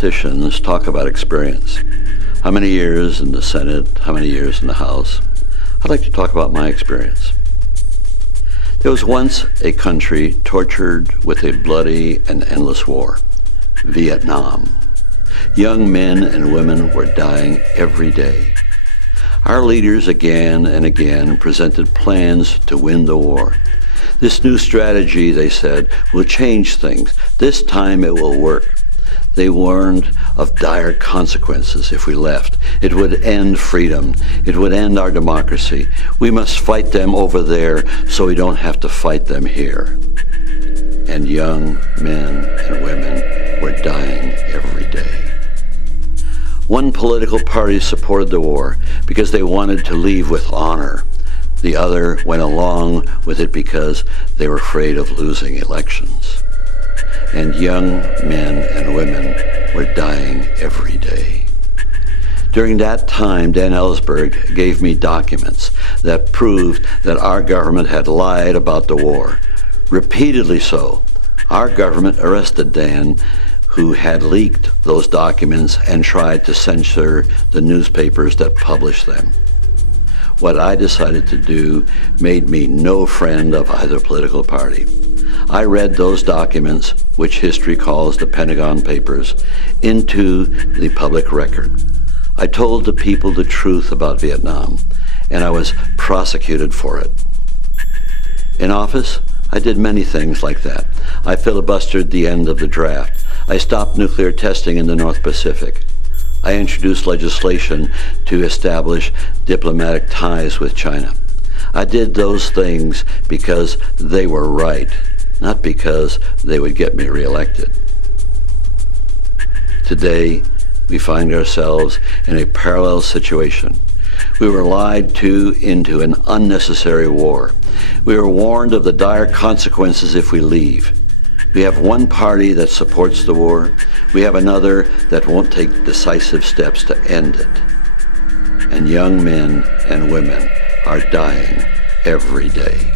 politicians talk about experience. How many years in the Senate, how many years in the House? I'd like to talk about my experience. There was once a country tortured with a bloody and endless war, Vietnam. Young men and women were dying every day. Our leaders again and again presented plans to win the war. This new strategy, they said, will change things. This time it will work. They warned of dire consequences if we left. It would end freedom. It would end our democracy. We must fight them over there so we don't have to fight them here. And young men and women were dying every day. One political party supported the war because they wanted to leave with honor. The other went along with it because they were afraid of losing elections. And young men and women were dying every day. During that time, Dan Ellsberg gave me documents that proved that our government had lied about the war. Repeatedly so. Our government arrested Dan, who had leaked those documents and tried to censor the newspapers that published them. What I decided to do made me no friend of either political party. I read those documents, which history calls the Pentagon Papers, into the public record. I told the people the truth about Vietnam, and I was prosecuted for it. In office, I did many things like that. I filibustered the end of the draft. I stopped nuclear testing in the North Pacific. I introduced legislation to establish diplomatic ties with China. I did those things because they were right, not because they would get me reelected. Today, we find ourselves in a parallel situation. We were lied to into an unnecessary war. We were warned of the dire consequences if we leave. We have one party that supports the war. We have another that won't take decisive steps to end it. And young men and women are dying every day.